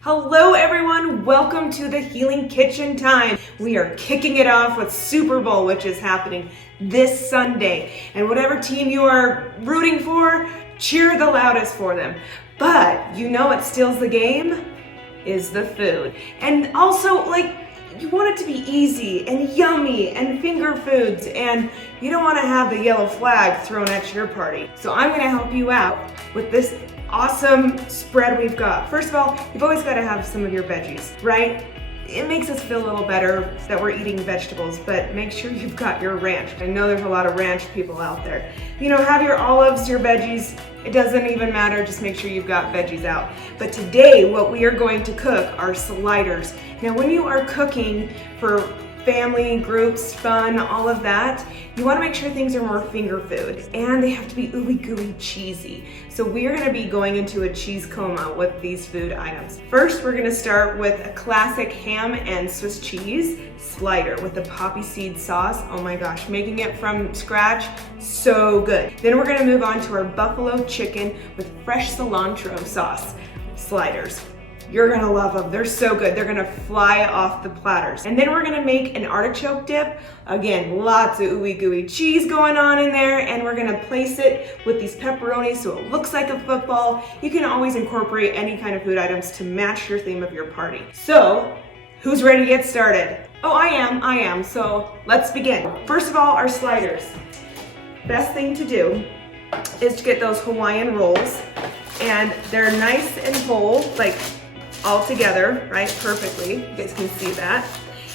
Hello everyone, welcome to the Healing Kitchen time. We are kicking it off with Super Bowl, which is happening this Sunday. And whatever team you are rooting for, cheer the loudest for them. But you know what steals the game? Is the food. And also, you want it to be easy and yummy and finger foods, and you don't want to have the yellow flag thrown at your party. So I'm going to help you out with this awesome spread we've got. First of all, you've always got to have some of your veggies, right? It makes us feel a little better that we're eating vegetables, but make sure you've got your ranch. I know there's a lot of ranch people out there. You know, have your olives, your veggies. It doesn't even matter, just make sure you've got veggies out. But today, what we are going to cook are sliders. Now, when you are cooking for family, groups, fun, all of that, you want to make sure things are more finger food, and they have to be ooey gooey cheesy. So we are going to be going into a cheese coma with these food items. First, we're going to start with a classic ham and Swiss cheese slider with the poppy seed sauce. Oh my gosh, making it from scratch, so good. Then we're going to move on to our buffalo chicken with fresh cilantro sauce sliders. You're gonna love them, they're so good. They're gonna fly off the platters. And then we're gonna make an artichoke dip. Again, lots of ooey gooey cheese going on in there, and we're gonna place it with these pepperonis so it looks like a football. You can always incorporate any kind of food items to match your theme of your party. So, who's ready to get started? Oh, I am, so let's begin. First of all, our sliders. Best thing to do is to get those Hawaiian rolls, and they're nice and whole, like all together, right, perfectly. You guys can see that.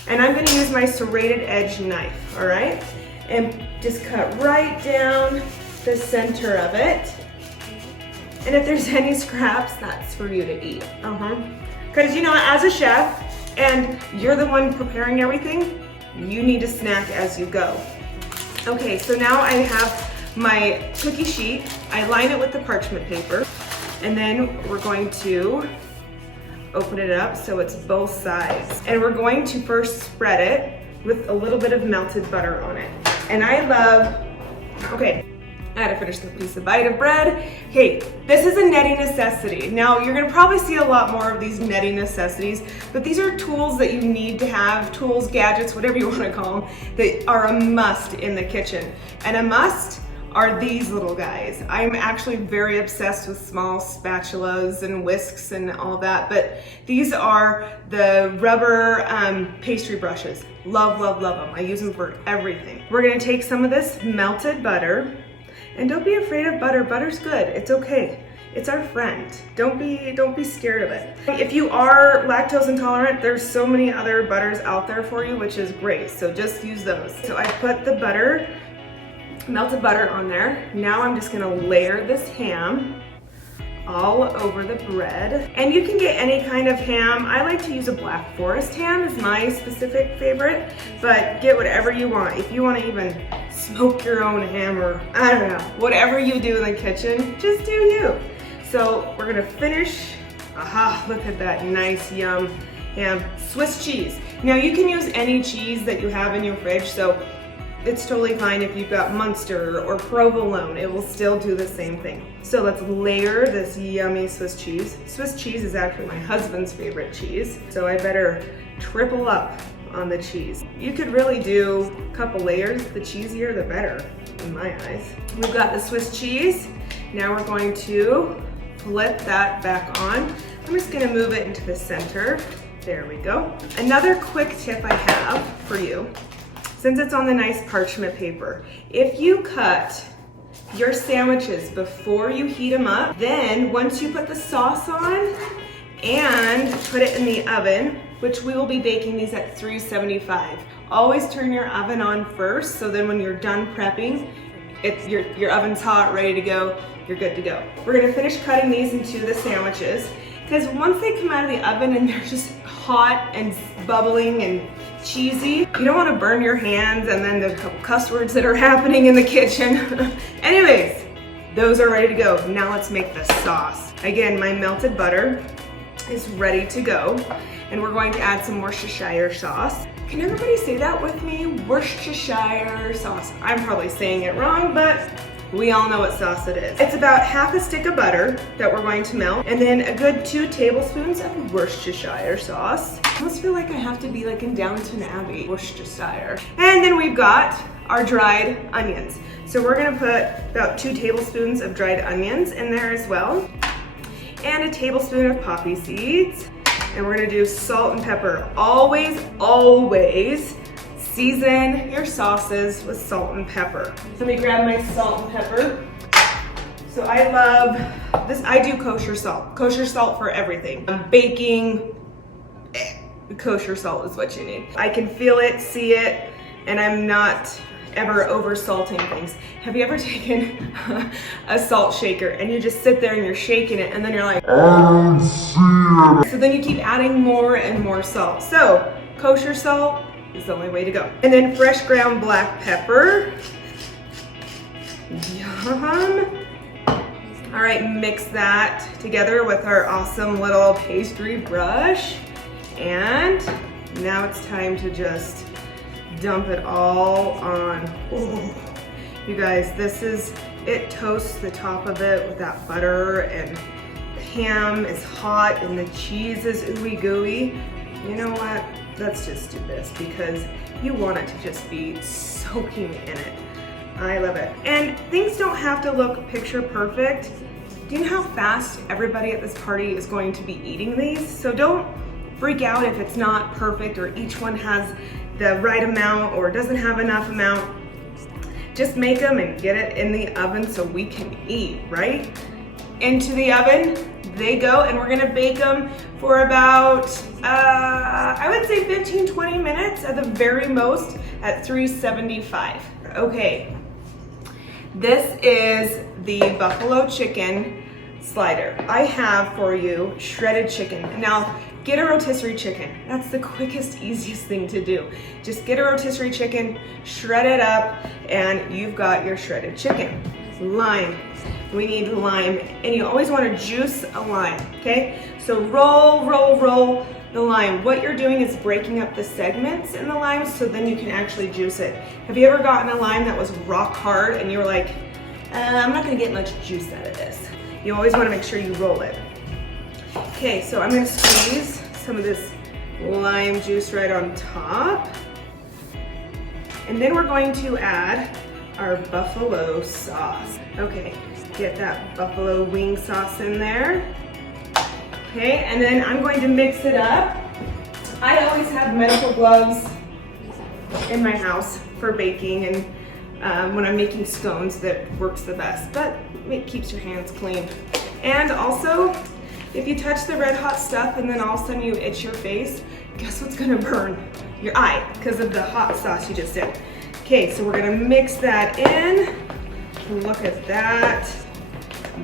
And I'm gonna use my serrated edge knife, all right? And just cut right down the center of it. And if there's any scraps, that's for you to eat, Because you know, as a chef, and you're the one preparing everything, you need to snack as you go. Okay, so now I have my cookie sheet. I line it with the parchment paper, and then we're going to open it up so it's both sides. And we're going to first spread it with a little bit of melted butter on it. And I love, okay, I had to finish the piece of bite of bread. Hey, this is a Nettie necessity. Now, you're gonna probably see a lot more of these Nettie necessities, but these are tools that you need to have, tools, gadgets, whatever you wanna call them, that are a must in the kitchen. And a must are these little guys. I'm actually very obsessed with small spatulas and whisks and all that, but these are the rubber pastry brushes. Love, love, love them. I use them for everything. We're gonna take some of this melted butter, and don't be afraid of butter. Butter's good, it's okay. It's our friend. Don't be scared of it. If you are lactose intolerant, there's so many other butters out there for you, which is great, so just use those. So I put the butter, melted butter on there. Now I'm just gonna layer this ham all over the bread. And you can get any kind of ham. I like to use a Black Forest ham is my specific favorite, but get whatever you want. If you wanna even smoke your own ham, or I don't know, whatever you do in the kitchen, just do you. So we're gonna finish, look at that nice yum ham. Swiss cheese. Now you can use any cheese that you have in your fridge, so it's totally fine if you've got Munster or provolone, it will still do the same thing. So let's layer this yummy Swiss cheese. Swiss cheese is actually my husband's favorite cheese, so I better triple up on the cheese. You could really do a couple layers, the cheesier the better, in my eyes. We've got the Swiss cheese. Now we're going to flip that back on. I'm just gonna move it into the center. There we go. Another quick tip I have for you, since it's on the nice parchment paper, if you cut your sandwiches before you heat them up, then once you put the sauce on and put it in the oven, which we will be baking these at 375. Always turn your oven on first, so then when you're done prepping, your oven's hot, ready to go, you're good to go. We're gonna finish cutting these into the sandwiches, because once they come out of the oven and they're just hot and bubbling and cheesy, you don't want to burn your hands, and then there's a couple cuss words that are happening in the kitchen. Anyways, those are ready to go. Now let's make the sauce. Again, my melted butter is ready to go, and we're going to add some Worcestershire sauce. Can everybody say that with me? Worcestershire sauce. I'm probably saying it wrong, but we all know what sauce it is. It's about half a stick of butter that we're going to melt, and then a good 2 tablespoons of Worcestershire sauce. I almost feel like I have to be like in Downton Abbey, Worcestershire. And then we've got our dried onions. So we're gonna put about 2 tablespoons of dried onions in there as well, and a tablespoon of poppy seeds. And we're gonna do salt and pepper. Always, always season your sauces with salt and pepper. So let me grab my salt and pepper. So I love this, I do kosher salt for everything. Baking, kosher salt is what you need. I can feel it, see it, and I'm not ever over salting things. Have you ever taken a salt shaker and you just sit there and you're shaking it and then you're like, I don't see it. So then you keep adding more and more salt. So kosher salt is the only way to go. And then fresh ground black pepper. Yum. All right, mix that together with our awesome little pastry brush. And now it's time to just dump it all on. Ooh. You guys, this is, it toasts the top of it with that butter, and the ham is hot and the cheese is ooey gooey. You know what? Let's just do this because you want it to just be soaking in it. I love it. And things don't have to look picture perfect. Do you know how fast everybody at this party is going to be eating these? So don't freak out if it's not perfect or each one has the right amount or doesn't have enough amount. Just make them and get it in the oven so we can eat, right? Into the oven they go, and we're gonna bake them for about, I would say 15-20 minutes at the very most at 375. Okay, this is the buffalo chicken slider. I have for you shredded chicken. Now, get a rotisserie chicken. That's the quickest, easiest thing to do. Just get a rotisserie chicken, shred it up, and you've got your shredded chicken. Lime. We need lime, and you always want to juice a lime, okay? So roll the lime. What you're doing is breaking up the segments in the lime so then you can actually juice it. Have you ever gotten a lime that was rock hard and you were like, I'm not gonna get much juice out of this? You always want to make sure you roll it. Okay, so I'm gonna squeeze some of this lime juice right on top. And then we're going to add our buffalo sauce. Okay, get that buffalo wing sauce in there. Okay, and then I'm going to mix it up. I always have medical gloves in my house for baking, and when I'm making scones, that works the best, but it keeps your hands clean. And also, if you touch the red hot stuff and then all of a sudden you itch your face, guess what's gonna burn? Your eye, because of the hot sauce you just did. Okay, so we're gonna mix that in. Look at that.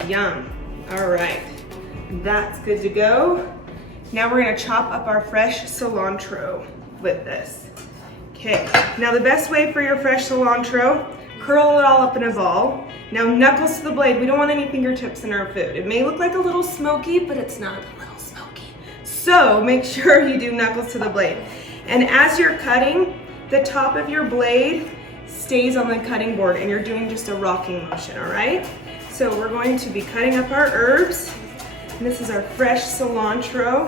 Yum. All right, that's good to go. Now we're gonna chop up our fresh cilantro with this. Okay, now the best way for your fresh cilantro, curl it all up in a ball. Now knuckles to the blade. We don't want any fingertips in our food. It may look like a little smoky, but it's not a little smoky. So make sure you do knuckles to the blade. And as you're cutting, the top of your blade stays on the cutting board and you're doing just a rocking motion, all right? So we're going to be cutting up our herbs. And this is our fresh cilantro.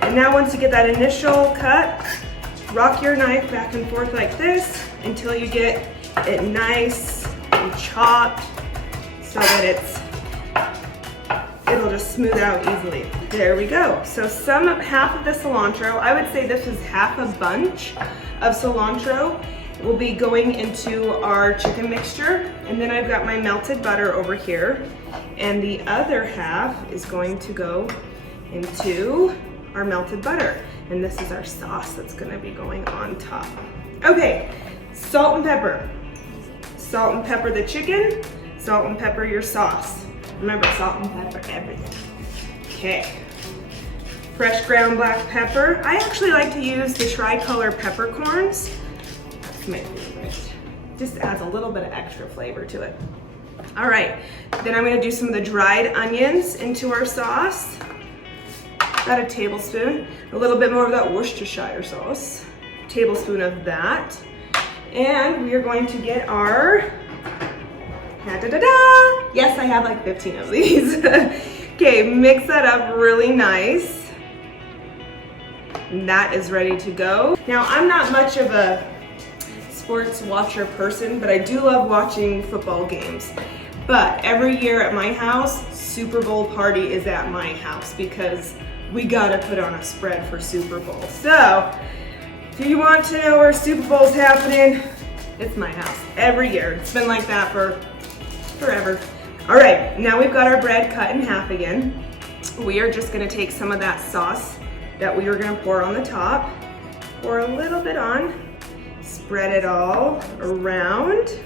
And now once you get that initial cut, rock your knife back and forth like this until you get it nice and chopped so that it'll just smooth out easily. There we go. So half of the cilantro, I would say this is half a bunch of cilantro, will be going into our chicken mixture. And then I've got my melted butter over here. And the other half is going to go into our melted butter. And this is our sauce that's gonna be going on top. Okay, salt and pepper. Salt and pepper the chicken, salt and pepper your sauce. Remember, salt and pepper everything. Okay, fresh ground black pepper. I actually like to use the tricolor peppercorns. That's my favorite. Just adds a little bit of extra flavor to it. All right, then I'm gonna do some of the dried onions into our sauce. About a tablespoon, a little bit more of that Worcestershire sauce. Tablespoon of that. And we are going to get our Da-da-da-da! Yes, I have like 15 of these. Okay, mix that up really nice. And that is ready to go. Now, I'm not much of a sports watcher person, but I do love watching football games. But every year at my house, Super Bowl party is at my house because we gotta put on a spread for Super Bowl. So, if you want to know where Super Bowl's happening, it's my house every year. It's been like that for forever. All right, now we've got our bread cut in half again. We are just gonna take some of that sauce that we were gonna pour on the top, pour a little bit on, spread it all around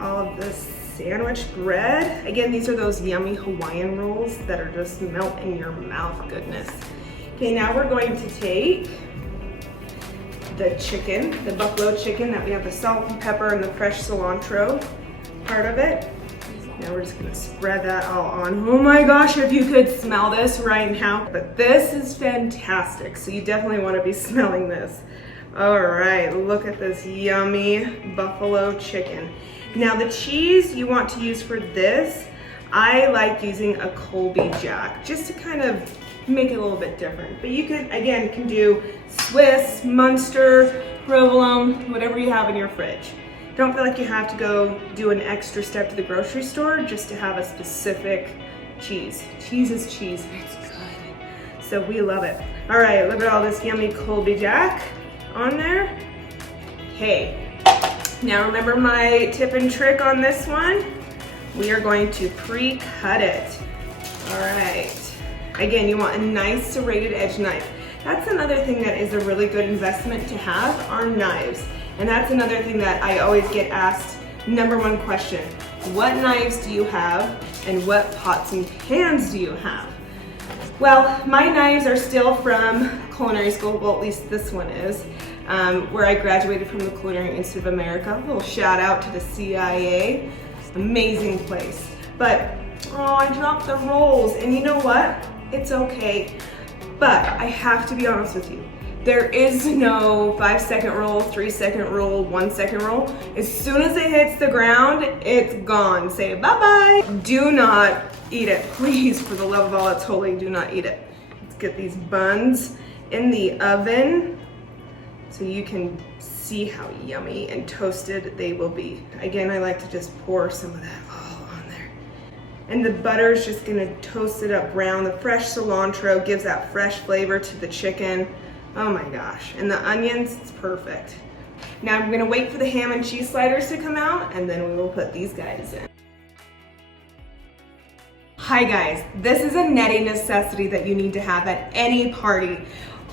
all of the sandwich bread. Again, these are those yummy Hawaiian rolls that are just melt in your mouth goodness. Okay, now we're going to take the chicken, the buffalo chicken that we have the salt and pepper and the fresh cilantro part of it. Now we're just gonna spread that all on. Oh my gosh, if you could smell this right now. But this is fantastic, so you definitely wanna be smelling this. All right, look at this yummy buffalo chicken. Now the cheese you want to use for this, I like using a Colby Jack, just to kind of make it a little bit different. But you could, again, can do Swiss, Munster, provolone, whatever you have in your fridge. Don't feel like you have to go do an extra step to the grocery store just to have a specific cheese. Cheese is cheese, and it's good. So we love it. All right, look at all this yummy Colby Jack on there. Okay, now remember my tip and trick on this one? We are going to pre-cut it. All right. Again, you want a nice serrated edge knife. That's another thing that is a really good investment to have, are knives. And that's another thing that I always get asked, number one question, what knives do you have and what pots and pans do you have? Well, my knives are still from culinary school, well at least this one is, where I graduated from the Culinary Institute of America. A little shout out to the CIA, amazing place. But, oh, I dropped the rolls, and you know what? It's okay, but I have to be honest with you. There is no 5-second roll, 3-second roll, 1-second roll. As soon as it hits the ground, it's gone. Say bye-bye. Do not eat it. Please, for the love of all that's holy, do not eat it. Let's get these buns in the oven so you can see how yummy and toasted they will be. Again, I like to just pour some of that all on there. And the butter is just gonna toast it up brown. The fresh cilantro gives that fresh flavor to the chicken. Oh my gosh, and the onions, it's perfect. Now I'm gonna wait for the ham and cheese sliders to come out, and then we will put these guys in. Hi guys, this is a Nettie necessity that you need to have at any party.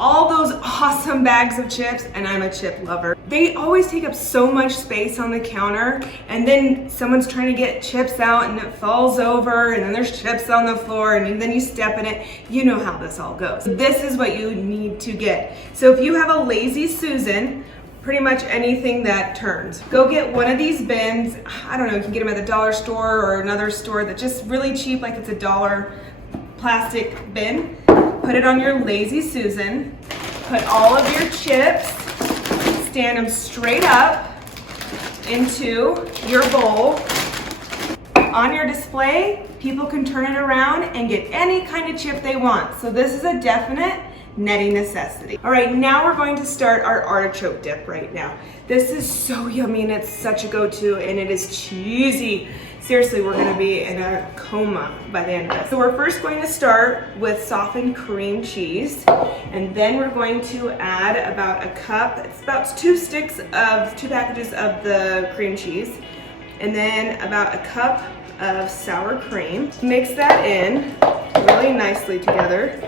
All those awesome bags of chips, and I'm a chip lover. They always take up so much space on the counter, and then someone's trying to get chips out and it falls over, and then there's chips on the floor, and then you step in it. You know how this all goes. This is what you need to get. So if you have a Lazy Susan, pretty much anything that turns, go get one of these bins. I don't know, you can get them at the dollar store or another store that's just really cheap, like it's $1 plastic bin. Put it on your Lazy Susan, put all of your chips, stand them straight up into your bowl. On your display, people can turn it around and get any kind of chip they want. So this is a definite Nettie necessity. All right, now we're going to start our artichoke dip right now. This is so yummy and it's such a go-to, and it is cheesy. Seriously, we're gonna be in a coma by the end of this. So we're first going to start with softened cream cheese, and then we're going to add about a cup, it's about two packages of the cream cheese, and then about a cup of sour cream. Mix that in really nicely together.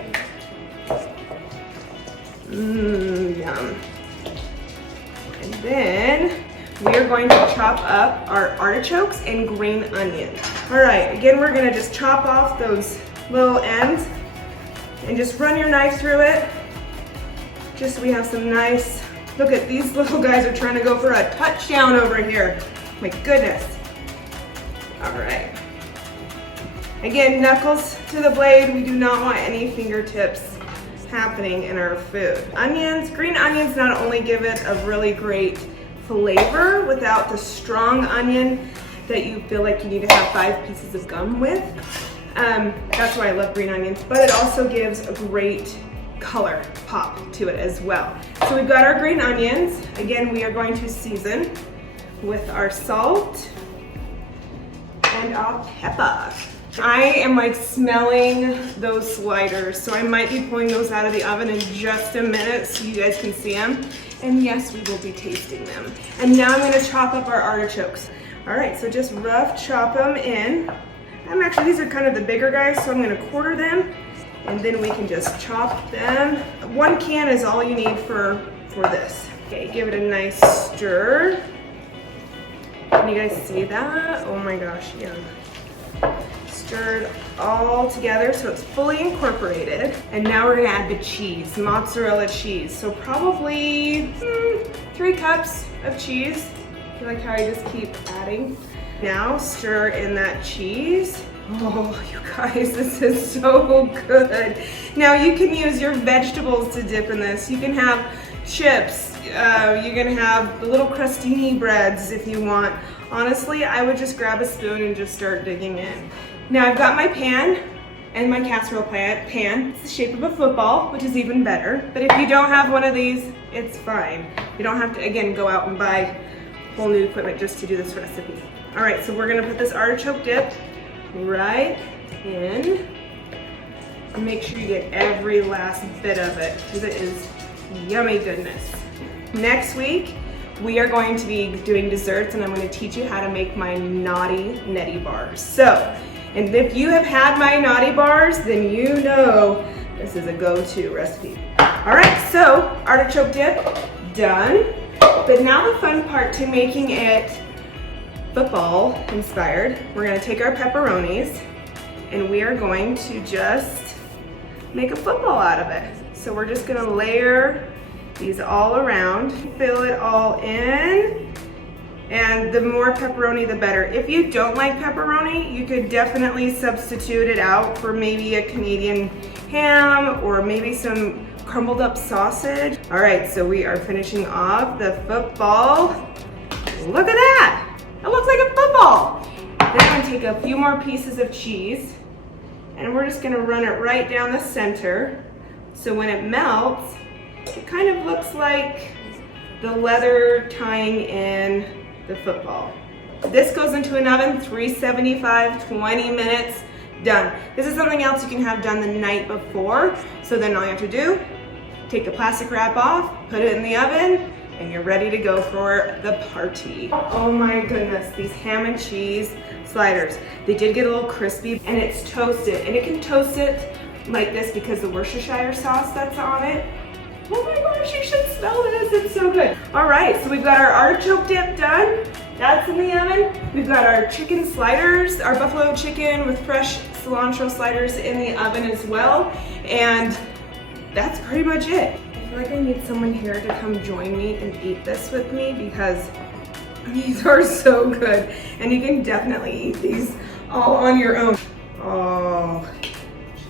Yum. And then we are going to chop up our artichokes and green onion. All right, again, we're gonna just chop off those little ends and just run your knife through it. Just so we have some nice, look at these little guys are trying to go for a touchdown over here. My goodness. All right. Again, knuckles to the blade. We do not want any fingertips happening in our food. Onions, green onions not only give it a really great flavor without the strong onion, that you feel like you need to have 5 pieces of gum with. That's why I love green onions, but it also gives a great color pop to it as well. So we've got our green onions. Again, we are going to season with our salt and our pepper. I am like smelling those sliders, so I might be pulling those out of the oven in just a minute so you guys can see them. And yes, we will be tasting them. And now I'm gonna chop up our artichokes. All right, so just rough chop them in. These are kind of the bigger guys, so I'm gonna quarter them, and then we can just chop them. 1 can is all you need for this. Okay, give it a nice stir. Can you guys see that? Oh my gosh, yeah. Stirred all together so it's fully incorporated. And now we're gonna add the cheese, mozzarella cheese. So probably 3 cups of cheese. I like how I just keep adding. Now stir in that cheese. Oh, you guys, this is so good. Now you can use your vegetables to dip in this. You can have chips. You can have the little crostini breads if you want. Honestly, I would just grab a spoon and just start digging in. Now I've got my pan and my casserole pan. It's the shape of a football, which is even better. But if you don't have one of these, it's fine. You don't have to, again, go out and buy whole new equipment just to do this recipe. All right, so we're gonna put this artichoke dip right in. And make sure you get every last bit of it, because it is yummy goodness. Next week, we are going to be doing desserts, and I'm going to teach you how to make my Naughty Nettie bars. So, and if you have had my Naughty bars, then you know this is a go-to recipe. All right, so artichoke dip, done. But now the fun part to making it football inspired, we're gonna take our pepperonis and we are going to just make a football out of it. So we're just gonna layer these all around, fill it all in, and the more pepperoni the better. If you don't like pepperoni, you could definitely substitute it out for maybe a Canadian ham or maybe some crumbled up sausage. All right, so we are finishing off the football. Look at that. It looks like a football. Then I'm gonna take a few more pieces of cheese and we're just gonna run it right down the center. So when it melts, it kind of looks like the leather tying in the football. This goes into an oven, 375, 20 minutes, done. This is something else you can have done the night before. So then all you have to do, take the plastic wrap off, put it in the oven, and you're ready to go for the party. Oh my goodness, these ham and cheese sliders. They did get a little crispy and it's toasted. And it can toast it like this because the Worcestershire sauce that's on it. Oh my gosh, you should smell this, it's so good. All right, so we've got our artichoke dip done. That's in the oven. We've got our chicken sliders, our buffalo chicken with fresh cilantro sliders in the oven as well. And that's pretty much it. I feel like I need someone here to come join me and eat this with me because these are so good. And you can definitely eat these all on your own. Oh,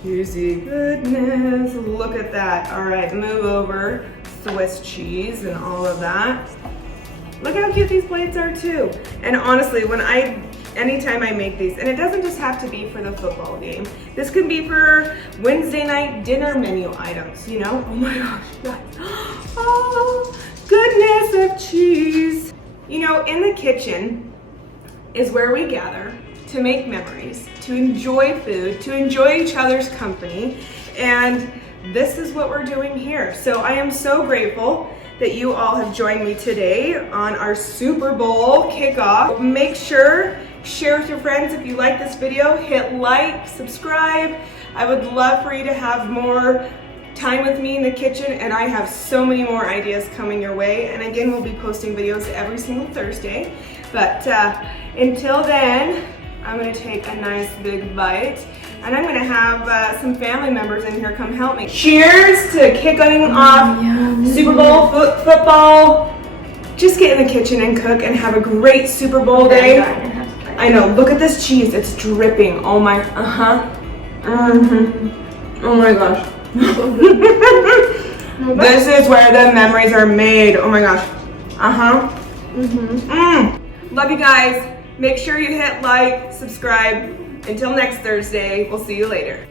juicy goodness, look at that. All right, move over, Swiss cheese and all of that. Look how cute these plates are too. And honestly, anytime I make these, and it doesn't just have to be for the football game. This can be for Wednesday night dinner menu items, you know? Oh my gosh, guys. Oh, goodness of cheese. You know, in the kitchen is where we gather to make memories, to enjoy food, to enjoy each other's company. And this is what we're doing here. So I am so grateful that you all have joined me today on our Super Bowl kickoff. Make sure, share with your friends if you like this video, hit like, subscribe. I would love for you to have more time with me in the kitchen, and I have so many more ideas coming your way. And again, we'll be posting videos every single Thursday. But until then, I'm gonna take a nice big bite, and I'm gonna have some family members in here come help me. Cheers to kicking off Super Bowl football. Just get in the kitchen and cook and have a great Super Bowl day. I know, look at this cheese, it's dripping. Oh my, Oh my gosh. This is where the memories are made. Oh my gosh. Love you guys. Make sure you hit like, subscribe. Until next Thursday, we'll see you later.